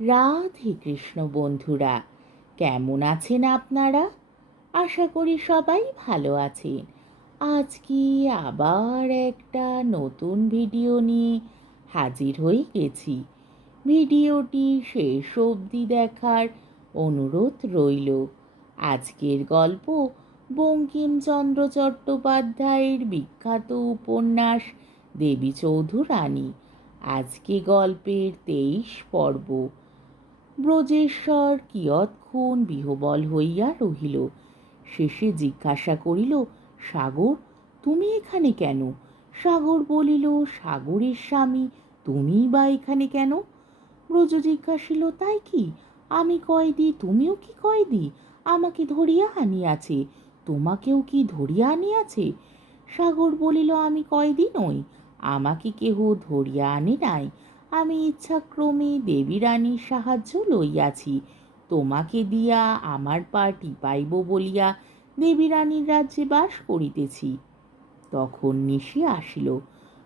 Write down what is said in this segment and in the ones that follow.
রাধে কৃষ্ণ বন্ধুরা, কেমন আছেন আপনারা? আশা করি সবাই ভালো আছেন। আজকে আবার একটা নতুন ভিডিও নিয়ে হাজির হয়ে গেছি। ভিডিওটি শেষ অবধি দেখার অনুরোধ রইল। আজকের গল্প বঙ্কিমচন্দ্র চট্টোপাধ্যায়ের বিখ্যাত উপন্যাস দেবী চৌধুরানী। আজকে গল্পের 23 পর্ব। ব্রজেশ্বর কিয়ৎক্ষণ বিহ্বল হইয়া রহিল। শেষে জিজ্ঞাসা করিল, সাগর, তুমি এখানে কেন? সাগর বলিল, সাগরের স্বামী, তুমিই বা এখানে কেন? ব্রজ জিজ্ঞাসিল, তাই কি? আমি কয়েদি, তুমিও কি কয়েদি? আমাকে ধরিয়া আনিয়াছে, তোমাকেও কি ধরিয়া আনিয়াছে? সাগর বলিল, আমি কয়েদি নই, আমাকে কেহ ধরিয়া আনে নাই। আমি ইচ্ছাক্রমে দেবী রানীর সাহায্য লইয়াছি। তোমাকে দিয়া আমার পা টিপাইব বলিয়া দেবী রানীর রাজ্যে বাস করিতেছি। তখন নিশি আসিল।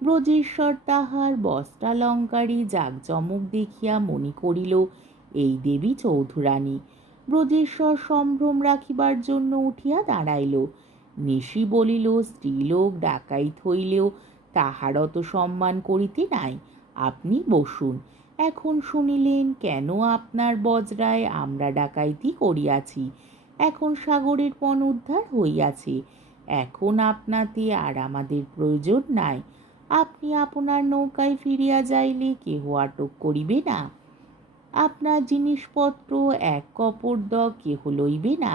ব্রজেশ্বর তাহার বস্ত্রালঙ্কারী জাঁকজমক দেখিয়া মনে করিল এই দেবী চৌধুরানী। ব্রজেশ্বর সম্ভ্রম রাখিবার জন্য উঠিয়া দাঁড়াইল। নিশি বলিল, স্ত্রীলোক ডাকাইত হইলেও তাহার অত সম্মান করিতে নাই, আপনি বসুন। এখন শুনিলেন কেন আপনার বজরায় আমরা ডাকাইতি করিয়াছি। এখন সাগরের পণ উদ্ধার হইয়াছে, এখন আপনাতে আর আমাদের প্রয়োজন নাই। আপনি আপনার নৌকায় ফিরিয়া যাইলে কেহ আটক করিবে না। আপনার জিনিসপত্র এক কপর্দক কেহ লইবে না।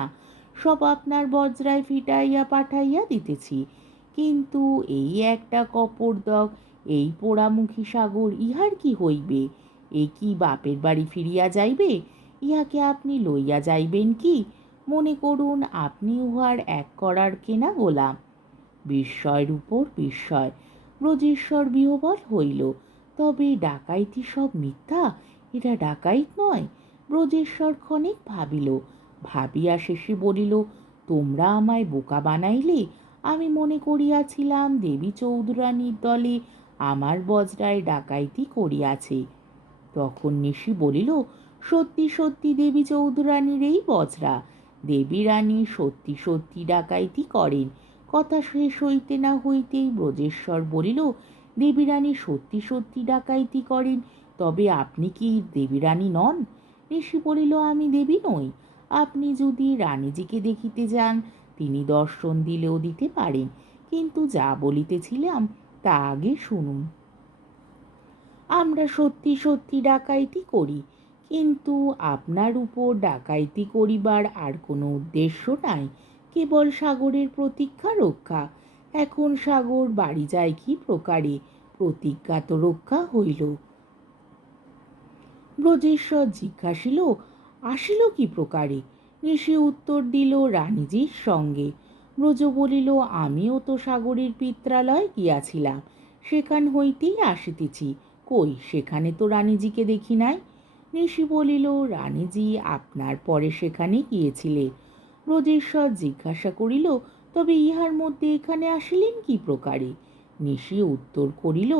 সব আপনার বজ্রায় ফিটাইয়া পাঠাইয়া দিতেছি। কিন্তু এই একটা কপর্দক, এই পোড়ামুখী সাগর, ইহার কি হইবে? এ কি বাপের বাড়ি ফিরিয়া যাইবে? ইহাকে আপনি লইয়া যাইবেন কি? মনে করুন আপনি উহার এক করার কেনা গোলাম। বিস্ময়ের উপর বিস্ময়। ব্রজেশ্বর বিহ্বল হইল। তবে ডাকাইতি সব মিথ্যা, এটা ডাকাইত নয়। ব্রজেশ্বর ক্ষণিক ভাবিল, ভাবিয়া শেষে বলিল, তোমরা আমায় বোকা বানাইলে। আমি মনে করিয়াছিলাম দেবী চৌধুরানীর দলে আমার বজরায় ডাকাইতি করিয়াছে। তখন নিশি বলিল, সত্যি সত্যি দেবী চৌধুরানীর এই বজরা। দেবী রানী সত্যি সত্যি ডাকাইতি করেন। কথা শেষ হইতে না হইতেই ব্রজেশ্বর বলিল, দেবী রানী সত্যি সত্যি ডাকাইতি করেন, তবে আপনি কি দেবী রানী নন? নিশি বলিল, আমি দেবী নই। আপনি যদি রানীজিকে দেখিতে যান, তিনি দর্শন দিলেও দিতে পারেন, কিন্তু যা বলিতেছিলাম তা আগে শুনুন। আমরা সত্যি সত্যি ডাকাইতি করি, কিন্তু আপনার উপর ডাকাইতি করিবার আর কোনো উদ্দেশ্য নাই, কেবল সাগরের প্রতীক্ষা রক্ষা। এখন সাগর বাড়ি যায় কি প্রকারে? প্রতিজ্ঞা তো রক্ষা হইল। ব্রজেশ্বর জিজ্ঞাসিল, আসিল কি প্রকারে? নিশি উত্তর দিল, রানীজির সঙ্গে। ব্রজ বলিল, আমিও তো সাগরের পিত্রালয় গিয়াছিলাম, সেখান হইতেই আসিতেছি। কই, সেখানে তো রানীজিকে দেখি নাই। নিশি বলিল, রানীজি আপনার পরে সেখানে গিয়েছিলেন। ব্রজেশ্বর জিজ্ঞাসা করিল, তবে ইহার মধ্যে এখানে আসিলেন কি প্রকারে? নিশি উত্তর করিল,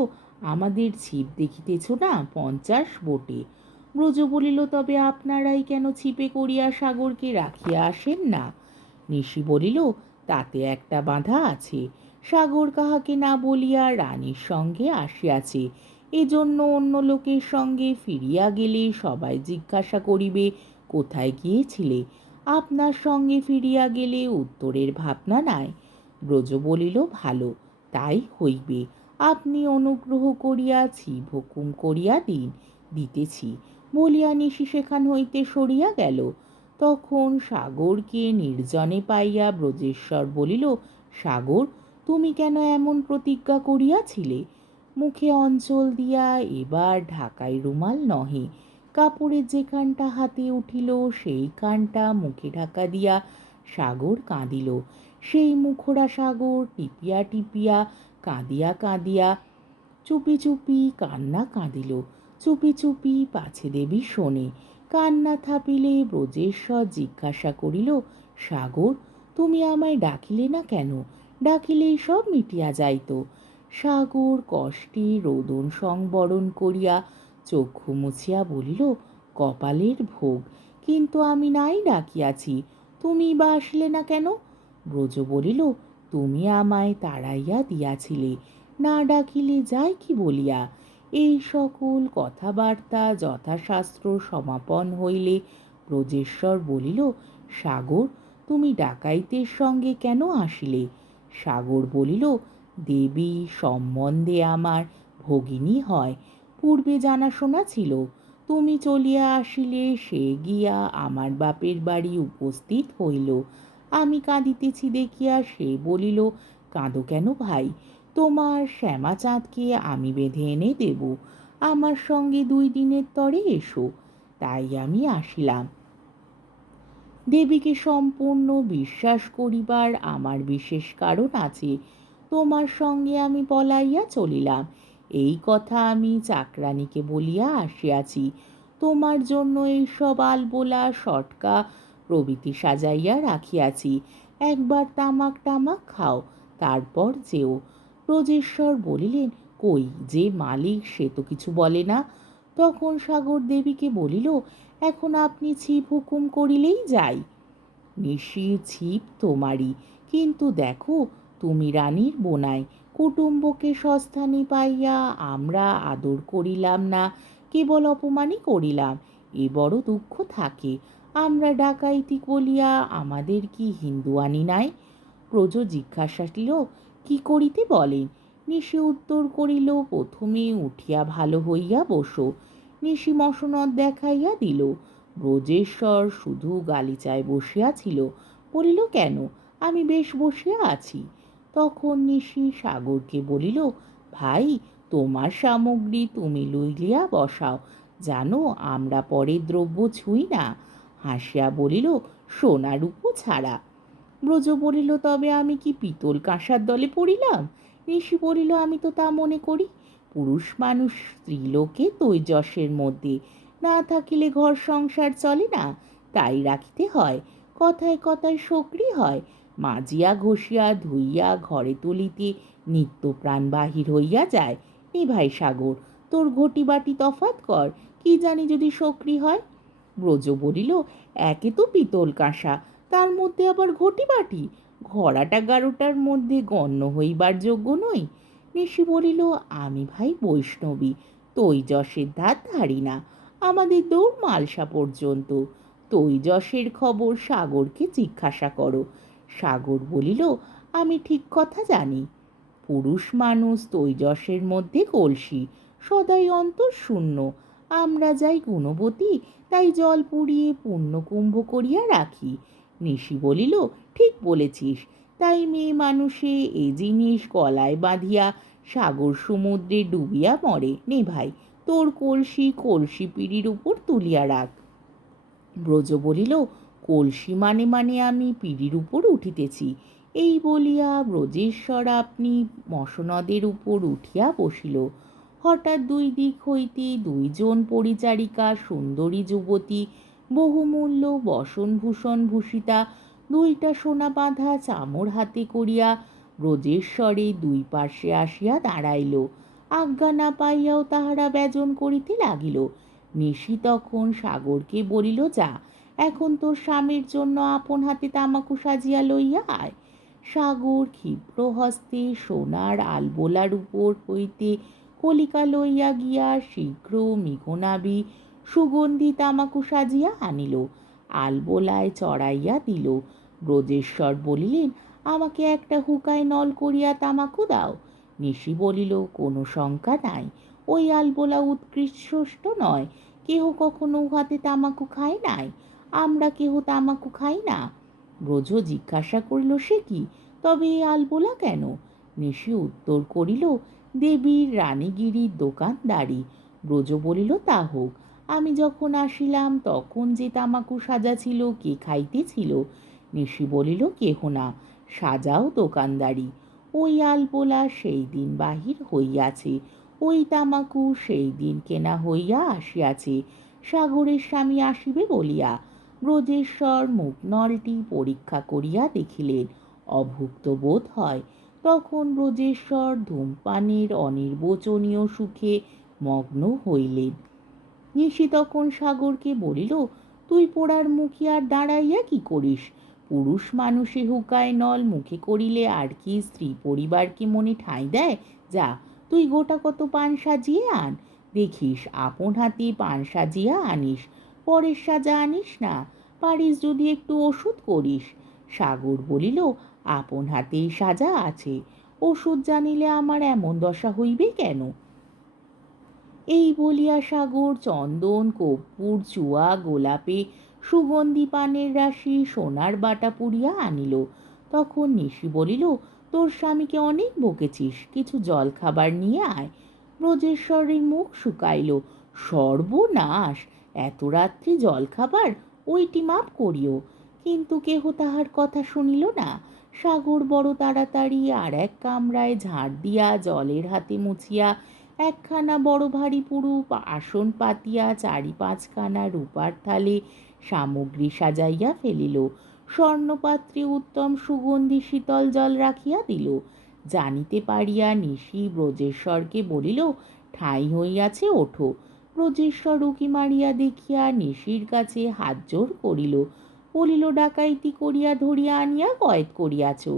আমাদের ছিপ দেখিতেছ না, 50 বোটে। ব্রজ বলিল, তবে আপনারাই কেন ছিপে করিয়া সাগরকে রাখিয়া আসেন না? নিশি বলিল, তাতে একটা বাধা আছে। সাগর কাহাকে না বলিয়া রানীর সঙ্গে আসিয়াছে, এজন্য অন্য লোকের সঙ্গে ফিরিয়া গেলে সবাই জিজ্ঞাসা করিবে কোথায় গিয়েছিলে। আপনার সঙ্গে ফিরিয়া গেলে উত্তরের ভাবনা নাই। ব্রজ বলিল, ভালো, তাই হইবে। আপনি অনুগ্রহ করিয়া ছিপ হুকুম করিয়া দিন, দিতেছি। বলিয়া নিশি সেখান হইতে সরিয়া গেল। তখন সাগরকে নির্জনে পাইয়া ব্রজেশ্বর বলিল, সাগর, তুমি কেন এমন প্রতিজ্ঞা করিয়াছিলে? মুখে অঞ্চল দিয়া, এবার ঢাকাই রুমাল নহে, কাপড়ের যেখানটা হাতে উঠিল সেই কানটা মুখে ঢাকা দিয়া সাগর কাঁদিল। সেই মুখরা সাগর টিপিয়া টিপিয়া, কাঁদিয়া কাঁদিয়া চুপি চুপি কান্না কাঁদিল। চুপি চুপি পাছে দেবী শোনে। কান্না থাপিলে ব্রজেশ্বর জিজ্ঞাসা করিল, সাগর, তুমি আমায় ডাকিলে না কেন? ডাকিলেই সব মিটিয়া যাইত। সাগর কষ্টে রোদন সংবরণ করিয়া চক্ষু মুছিয়া বলিল, কপালের ভোগ, কিন্তু আমি নাই ডাকিয়াছি, তুমি বা আসলে না কেন? ব্রজ বলিল, তুমি আমায় তাড়াইয়া দিয়াছিলে, না ডাকিলে যাই কি বলিয়া। এই সকল কথাবার্তা যথাশাস্ত্র সমাপন হইলে ব্রজেশ্বর বলিল, সাগর, তুমি ডাকাইতের সঙ্গে কেন আসিলে? সাগর বলিল, দেবী সম্বন্ধে আমার ভগিনী হয়, পূর্বে জানাশোনা ছিল। তুমি চলিয়া আসিলে সে গিয়া আমার বাপের বাড়ি উপস্থিত হইল। আমি কাঁদিতেছি দেখিয়া সে বলিল, কাঁদো কেন ভাই, তোমার শ্যামাচাঁদকে আমি বেঁধে এনে দেব, আমার সঙ্গে 2 দিনের তরে এসো। তাই আমি আসিলাম। দেবীকে সম্পূর্ণ বিশ্বাস করিবার আমার বিশেষ কারণ আছে। তোমার সঙ্গে আমি পলাইয়া চলিলাম, এই কথা আমি চাকরানীকে বলিয়া আসিয়াছি। তোমার জন্য এইসব আলবোলা সটকা প্রভৃতি সাজাইয়া রাখিয়াছি। একবার তামাক টামাক খাও, তারপর যেও। ব্রজেশ্বর বলিলেন, কই যে মালিক সে তো কিছু বলে না। তখন সাগর দেবীকে বলিল, এখন আপনি ছিপ হুকুম করিলেই যাই। নিশি ছিপ তোমারই, কিন্তু দেখো তুমি রানীর বোনাই, কুটুম্বকে সস্থানে পাইয়া আমরা আদর করিলাম না, কেবল অপমানই করিলাম, এ বড় দুঃখ থাকে। আমরা ডাকাইতি বলিয়া আমাদের কি হিন্দুয়ানি নাই? ব্রজ জিজ্ঞাসিল, কি করিতে বলেন? নিশি উত্তর করিল, প্রথমে উঠিয়া ভালো হইয়া বসো। নিশি মসনদ দেখাইয়া দিল। ব্রজেশ্বর শুধু গালিচায় বসিয়া ছিল, বলিল, কেন, আমি বেশ বসিয়া আছি। তখন নিশি সাগরকে বলিল, ভাই, তোমার সামগ্রী তুমি লইলিয়া বসাও, জানো আমরা পরের দ্রব্য ছুঁই না। হাসিয়া বলিল, সোনা রূপো ছাড়া। ব্রজ বলিল, তবে আমি কি পিতল কাঁসার দলে পড়িলাম? ঋষি বলিল, আমি তো তা মনে করি। পুরুষ মানুষ স্ত্রীলোকে তৈজসের মধ্যে, না থাকিলে ঘর সংসার চলে না, তাই রাখিতে হয়। কথায় কথায় সক্রি হয়, মাজিয়া ঘষিয়া ধুইয়া ঘরে তুলিতে নিত্য প্রাণ বাহির হইয়া যায়। এ ভাই সাগর, তোর ঘটি বাটি তফাৎ কর, কি জানি যদি সক্রি হয়। ব্রজ বলিল, একে তো পিতল কাঁসা, তার মধ্যে আবার ঘটি বাটি, ঘড়াটা গারোটার মধ্যে গণ্য হইবার যোগ্য নই। ঋষি বলিল, আমি ভাই বৈষ্ণবী, তৈজসের ধার ধারি না, আমাদের দৌড় মালসা পর্যন্ত। তৈজসের খবর সাগরকে জিজ্ঞাসা করো। সাগর বলিল, আমি ঠিক কথা জানি। পুরুষ মানুষ তৈজসের মধ্যে কলসি, সদাই অন্তর শূন্য। আমরা যাই গুণবতী, তাই জল পুড়িয়ে পুণ্যকুম্ভ করিয়া রাখি। নিশি বলিল, ঠিক বলেছিস, তাই মেয়ে মানুষে এ জিনিস গলায় বাঁধিয়া সাগর সমুদ্রে ডুবিয়া মরে। নে ভাই, তোর কলসি কলসি পিঁড়ির উপর তুলিয়া রাখ। ব্রজ বলিল, কলসি মানে মানে আমি পিঁড়ির উপর উঠিতেছি। এই বলিয়া ব্রজেশ্বর আপনি মসনদের উপর উঠিয়া বসিল। হঠাৎ 2 দিক হইতে 2 জন পরিচারিকা, সুন্দরী যুবতী, বহুমূল্য বসনভূষণ ভূষিতা, 2টা সোনা বাঁধা চামর হাতে করিয়া ব্রজেশ্বরে 2 পার্শ্বে আসিয়া দাঁড়াইল। আজ্ঞা না পাইয়াও তাহারা ব্যজন করিতে লাগিল। নিশি তখন সাগরকে বলিল, যা, এখন তোর স্বামীর জন্য আপন হাতে তামাকু সাজিয়া লইয়া আয়। সাগর ক্ষিপ্র হস্তে সোনার আলবোলার উপর হইতে কলিকা লইয়া গিয়া শীঘ্র মিঘনাবি সুগন্ধি তামাকু সাজিয়া আনিল, আলবোলায় চড়াইয়া দিল। ব্রজেশ্বর বলিলেন, আমাকে একটা হুকায় নল করিয়া তামাকু দাও। নিশি বলিল, কোনো শঙ্কা নাই, ওই আলবোলা উৎকৃষ্ট নয়, কেহ কখনো উহাতে তামাকু খায় নাই, আমরা কেহ তামাকু খাই না। ব্রজ জিজ্ঞাসা করিল, সে কি, তবে এই আলবোলা কেন? নিশি উত্তর করিল, দেবীর রানীগিরির দোকানদারি। ব্রজ বলিল, তা হোক, আমি যখন আসিলাম তখন যে তামাকু সাজা ছিল, কে খাইতেছিল? নিশি বলিল, কেহ না, সাজাও দোকানদারি। ওই আলবোলা সেই দিন বাহির হইয়াছে, ওই তামাকু সেই দিন কেনা হইয়া আসিয়াছে, সাগরের স্বামী আসিবে বলিয়া। ব্রজেশ্বর মুখনলটি পরীক্ষা করিয়া দেখিলেন, অভুক্ত বোধ হয়। তখন ব্রজেশ্বর ধূমপানের অনির্বচনীয় সুখে মগ্ন হইলেন। নিশি তখন সাগরকে বলিল, তুই পোড়ার মুখে আর দাঁড়াইয়া কি করিস? পুরুষ মানুষে হুকায় নল মুখে করিলে আর কি স্ত্রী পরিবারকে মনে ঠাঁই দেয়? যা, তুই গোটা কত পান সাজিয়ে আন, দেখিস আপন হাতে পান সাজিয়া আনিস, পরের সাজা আনিস না। পারিস যদি একটু ওষুধ করিস। সাগর বলিল, আপন হাতেই সাজা আছে, ওষুধ জানিলে আমার এমন দশা হইবে কেন? এই বলিয়া সাগর চন্দন, কর্পূর, চুয়া, গোলাপে সুগন্ধি পানের রাশি সোনার বাটা পুড়িয়া আনিল। তখন নিশি বলিল, তোর স্বামীকে অনেক বকেছিস, কিছু জল খাবার নিয়ে আয়। ব্রজেশ্বরের মুখ শুকাইল। সর্বনাশ! এত রাত্রি জল খাবার, ওইটি মাপ করিও। কিন্তু কেহ তাহার কথা শুনিল না। সাগর বড় তাড়াতাড়ি আর এক কামরায় ঝাড় দিয়া জলের হাতে মুছিয়া একখানা বড় ভারী পুরু আসন পাতিয়া চারি পাঁচখানা রূপার থালে সামগ্রী সাজাইয়া ফেলিল। স্বর্ণপাত্রে উত্তম সুগন্ধি শীতল জল রাখিয়া দিল। জানিতে পারিয়া নিশি ব্রজেশ্বরকে বলিল, ঠাঁই হইয়াছে, ওঠো। ব্রজেশ্বর উকি মারিয়া দেখিয়া নিশির কাছে হাত জোড় করিল, বলিল, ডাকাইতি করিয়া ধরিয়া আনিয়া কয়েদ করিয়াছ,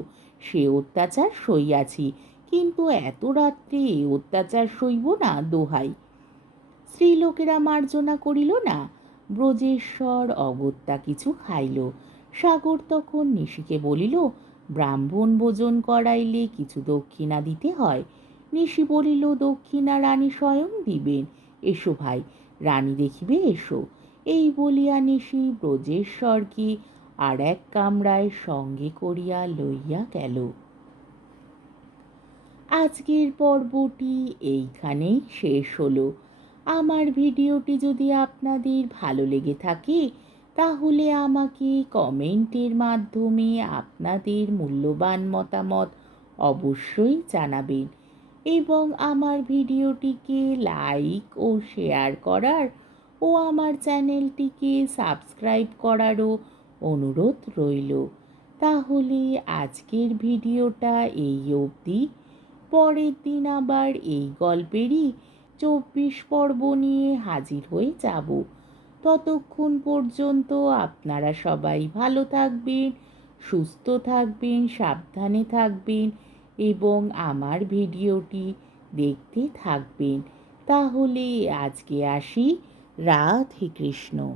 সে অত্যাচার সইয়াছি, কিন্তু এত রাত্রে এ অত্যাচার সইব না, দোহাই। স্ত্রীলোকেরা মার্জনা করিল না। ব্রজেশ্বর অগত্যা কিছু খাইল। সাগর তখন নিশিকে বলিল, ব্রাহ্মণ ভোজন করাইলে কিছু দক্ষিণা দিতে হয়। নিশি বলিল, দক্ষিণা রানী স্বয়ং দিবেন, এসো ভাই, রানী দেখিবে, এসো। এই বলিয়া নিশি ব্রজেশ্বরকে আর এক কামরায় সঙ্গে করিয়া লইয়া গেল। আজকের পর্বটি এইখানেই শেষ হলো। আমার ভিডিওটি যদি আপনাদের ভালো লেগে থাকে তাহলে আমাকে কমেন্টের মাধ্যমে আপনাদের মূল্যবান মতামত অবশ্যই জানাবেন এবং আমার ভিডিওটিকে লাইক ও শেয়ার করার ও আমার চ্যানেলটিকে সাবস্ক্রাইব করারও অনুরোধ রইল। তাহলে আজকের ভিডিওটা এই অবধি। পরের দিন আবার এই গল্পেরই 24 পর্ব নিয়ে হাজির হয়ে যাব। ততক্ষণ পর্যন্ত আপনারা সবাই ভালো থাকবেন, সুস্থ থাকবেন, সাবধানে থাকবেন এবং আমার ভিডিওটি দেখতে থাকবেন। তাহলে আজকে আসি। রাধে কৃষ্ণ।